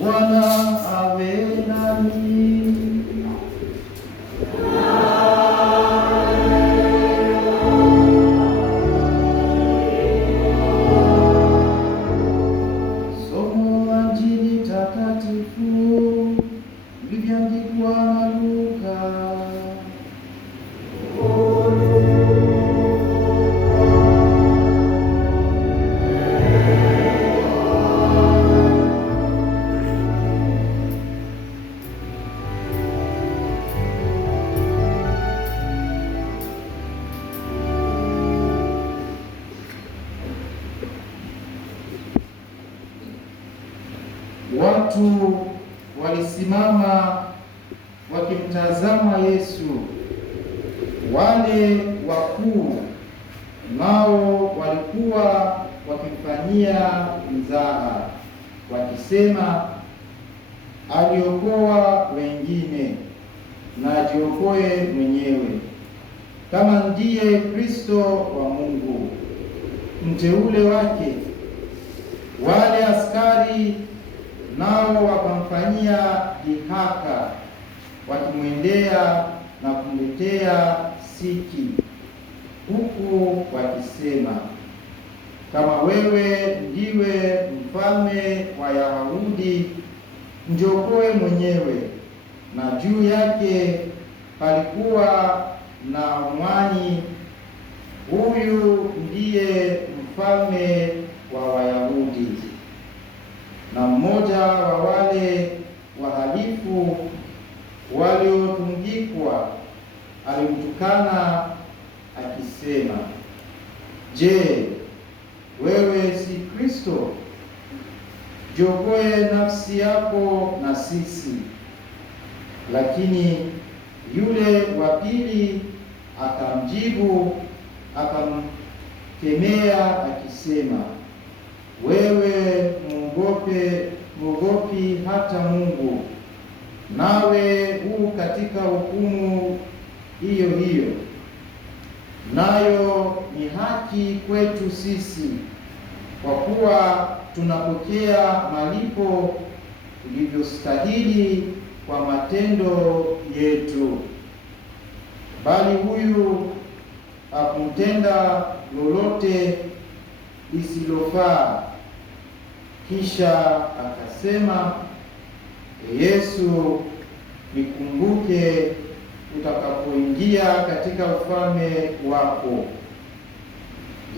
Bwana awe nanyi. Somo la Injili takatifu lilivyoandikwa na Luka. Watu walisimama wakimtazama Yesu. Wale wakuu nao walikuwa wakimfanyia mzaha, wakisema, aliokoa wengine na ajiokoe mwenyewe, kama ndiye Kristo wa Mungu, mteule wake. Wale askari nao wakamfanyia dhihaka, wakimwendea na kumletea siki, huku wakisema, kama wewe ndiwe mfalme wa Wayahudi, njiokoe mwenyewe. Na juu yake palikuwa na mwani, huyu ndiye mfalme wa Wayahudi. Na mmoja wa wale wahalifu waliotundikwa alimtukana akisema, je, wewe si Kristo? Jiokoe nafsi yako na sisi. Lakini yule wa pili akamjibu akamkemea akisema, wewe mwogopi hata Mungu, nawe katika hukumu hiyo hiyo. Nayo ni haki kwetu sisi, kwa kuwa tunapokea malipo tulivyostahili kwa matendo yetu. Bali huyu hakumtenda lolote lisilofaa. Kisha akasema, Yesu, nikumbuke utakapoingia katika ufalme wako.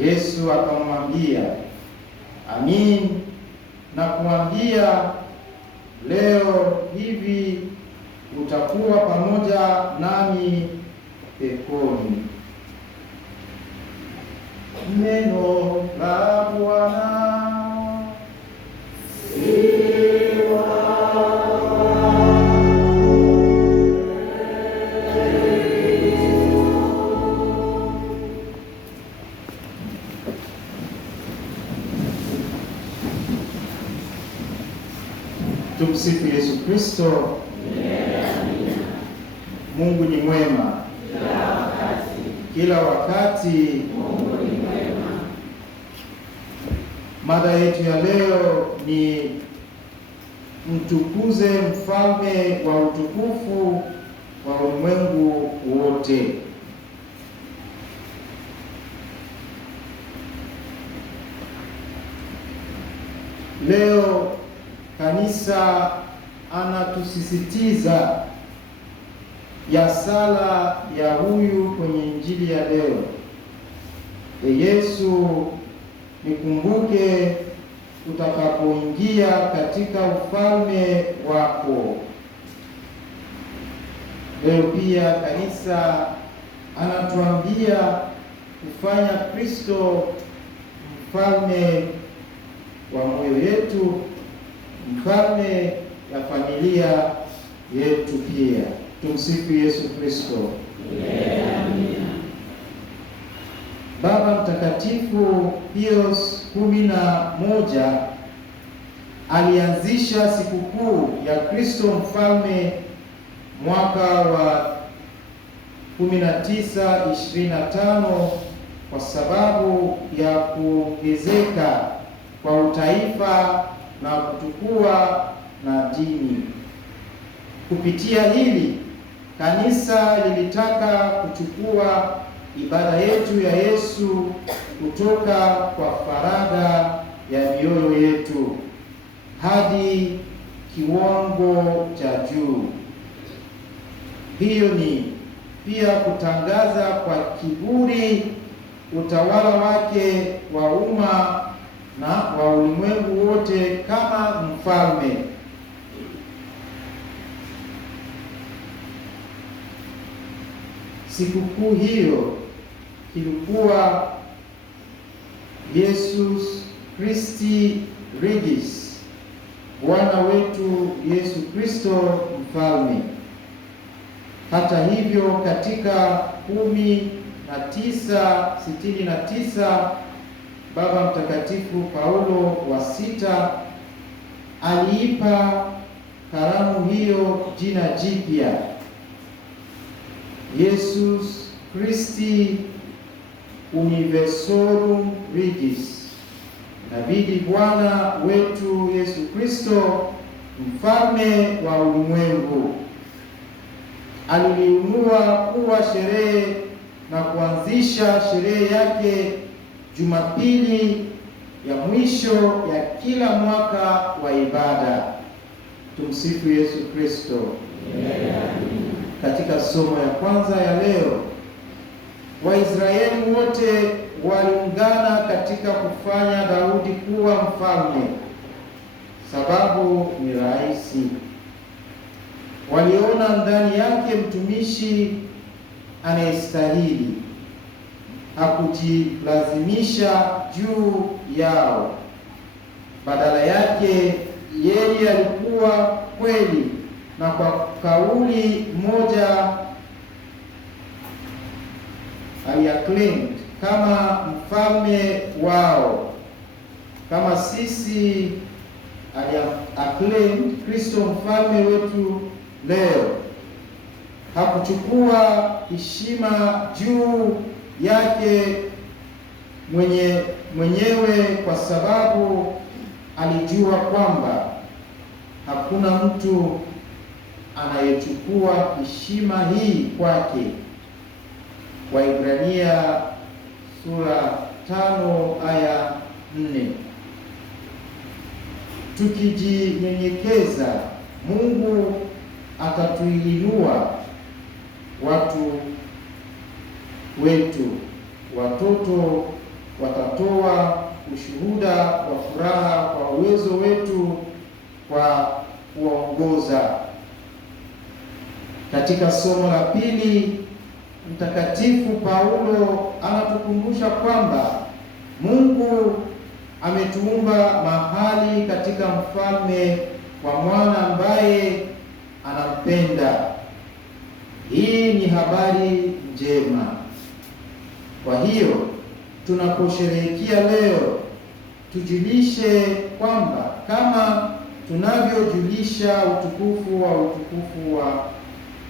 Yesu akamwambia, amin, nakuambia leo hivi utakuwa pamoja nami peponi. Neno la Bwana. Tumsifu Yesu Kristo. Mungu ni mwema kila wakati. Mungu ni mwema. Mada yetu ya leo ni mtukuze mfalme wa utukufu wa ulimwengu wote. Leo kanisa anatusisitiza ya sala ya huyu kwenye Injili ya leo. Yesu, nikumbuke utakapoingia katika ufalme wako. Leo pia kanisa anatuambia kufanya Kristo mfalme wa moyo yetu, mfalme ya familia yetu pia. Tumsifu Yesu Kristo. Amina. Baba Mtakatifu Pius 11 alianzisha sikukuu ya Kristo mfalme mwaka wa 1925 kwa sababu ya kuongezeka kwa utaifa na kutukua na dini. Kupitia hili, kanisa lilitaka kuchukua ibada yetu ya Yesu kutoka kwa faragha ya mioyo yetu hadi kiwango cha juu. Hiyo ni pia kutangaza kwa kiburi utawala wake wa umma na wa ulimwengu wote kama mfalme. Sikukuu hiyo ilikuwa Yesus Christi Regis, Bwana wetu Yesu Kristo mfalme. Hata hivyo, katika 1969 Baba Mtakatifu Paulo wa sita aliipa karamu hiyo jina jipya, Yesus Christi Universorum Regis, inabidi Bwana wetu Yesu Kristo mfalme wa ulimwengu. Aliliunua kuwa sherehe na kuanzisha sherehe yake Jumapili ya mwisho ya kila mwaka wa ibada. Tumsifu Yesu Kristo. Katika somo ya kwanza ya leo, Waisraeli wote waliungana katika kufanya Daudi kuwa mfalme. Sababu ni rahisi. Waliona ndani yake mtumishi anayestahili. Hakujilazimisha juu yao. Badala yake, yeye alikuwa kweli, na kwa kauli moja aliacclaimed kama mfalme wao, kama sisi aliacclaimed Kristo mfalme wetu leo. Hakuchukua heshima juu yake mwenyewe kwa sababu alijua kwamba hakuna mtu anayechukua heshima hii kwake. Waibrania sura 5 aya 4. Tukijinyenyekeza, Mungu atatuinua watu wetu. Watoto watatoa ushuhuda wa furaha kwa uwezo wetu kwa kuongoza. Katika somo la pili, Mtakatifu Paulo anatukumbusha kwamba Mungu ametuumba mahali katika mfalme wa mwana ambaye anampenda. Hii ni habari njema. Kwa hiyo tunaposherehekea leo, tujulishe kwamba kama tunavyojulisha utukufu wa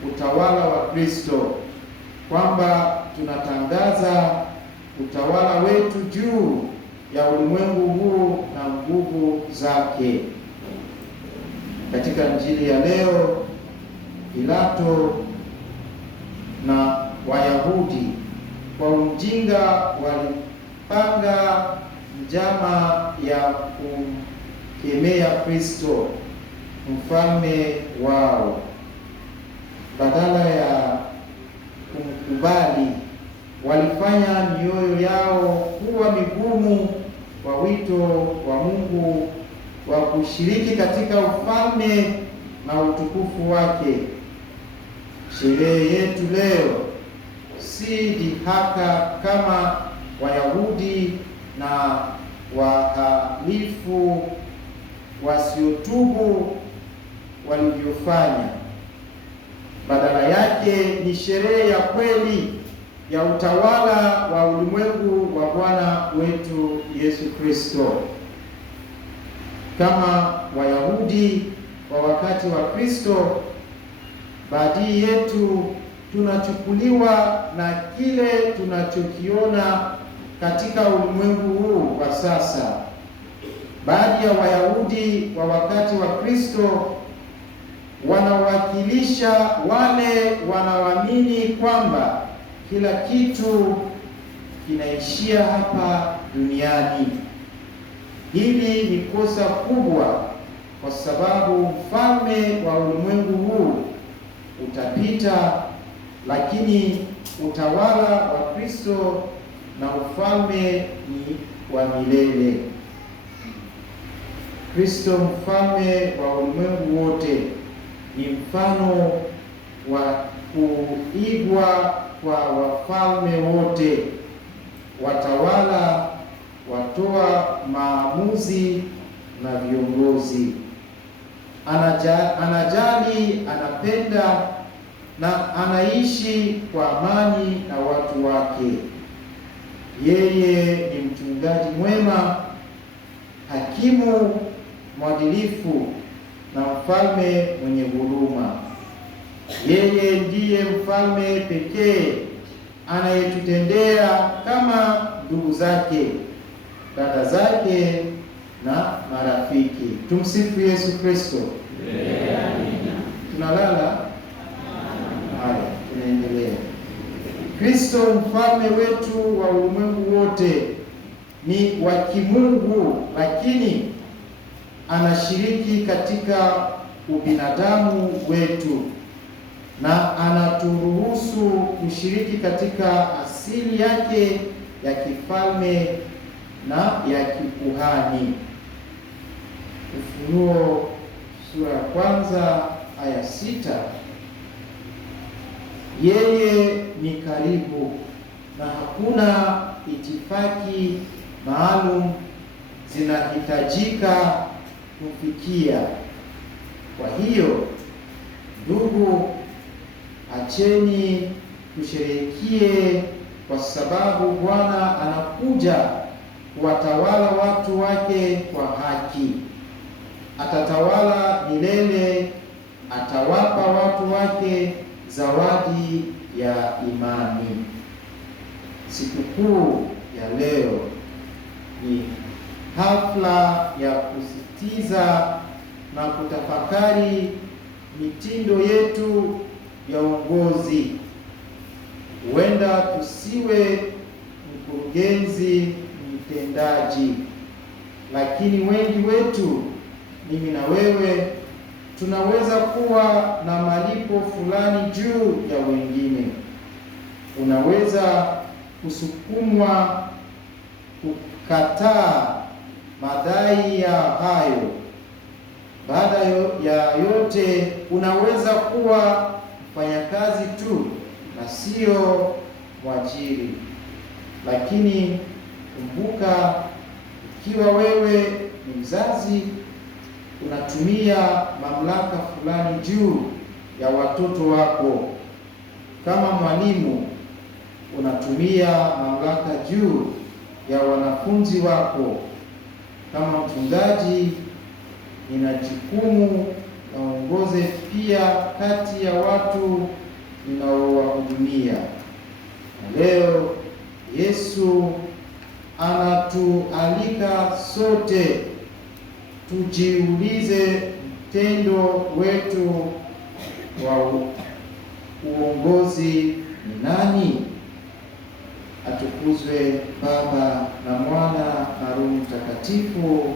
utawala wa Kristo, kwamba tunatangaza utawala wetu juu ya ulimwengu huu na nguvu zake. Katika Injili ya leo, Pilato na Wayahudi kwa ujinga walipanga njama ya kumkemea Kristo mfalme wao. Badala ya kumkubali, walifanya mioyo yao kuwa migumu kwa wito wa Mungu wa kushiriki katika ufalme na utukufu wake. Sherehe yetu leo si dhihaka kama Wayahudi na wahalifu wasiotubu walivyofanya. Badala yake ni sherehe ya kweli ya utawala wa ulimwengu wa Bwana wetu Yesu Kristo. Kama Wayahudi wa wakati wa Kristo, baadhi yetu tunachukuliwa na kile tunachokiona katika ulimwengu huu kwa sasa. Baadhi ya Wayahudi wa wakati wa Kristo wanawakilisha wale wanaoamini kwamba kila kitu kinaishia hapa duniani. Hili ni kosa kubwa, kwa sababu mfalme wa ulimwengu huu utapita, lakini utawala wa Kristo na ufalme ni wa milele. Kristo mfalme wa ulimwengu wote ni mfano wa kuigwa kwa wafalme wote, watawala, watoa maamuzi na viongozi. Anajali, anapenda na anaishi kwa amani na watu wake. Yeye ni mchungaji mwema, hakimu mwadilifu na mfalme mwenye huruma. Yeye ndiye mfalme pekee anayetutendea kama ndugu zake, dada zake na marafiki. Tumsifu Yesu Kristo. Tunalala. Haya, tunaendelea. Kristo mfalme wetu wa ulimwengu wote ni wa kimungu, lakini anashiriki katika ubinadamu wetu na anaturuhusu kushiriki katika asili yake ya kifalme na ya kikuhani. Ufunuo sura ya 1 aya 6. Yeye ni karibu na hakuna itifaki maalum zinahitajika kufikia. Kwa hiyo ndugu, acheni tusherehekee, kwa sababu Bwana anakuja kuwatawala watu wake kwa haki. Atatawala milele, atawapa watu wake zawadi ya imani. Sikukuu ya leo ni hafla ya kusitiza na kutafakari mitindo yetu ya uongozi. Huenda tusiwe mkurugenzi mtendaji, lakini wengi wetu, mimi na wewe, tunaweza kuwa na malipo fulani juu ya wengine. Unaweza kusukumwa kukataa madai ya hayo. Baada ya yote, unaweza kuwa mfanyakazi tu na sio mwajiri. Lakini kumbuka, ikiwa wewe ni mzazi, unatumia mamlaka fulani juu ya watoto wako. Kama mwalimu, unatumia mamlaka juu ya wanafunzi wako. Kama mchungaji, nina jukumu naongoze pia kati ya watu ninaowahudumia. Leo Yesu anatualika sote tujiulize, mtendo wetu wa uongozi ni nani? Atukuzwe Baba na Mwana na Roho Mtakatifu.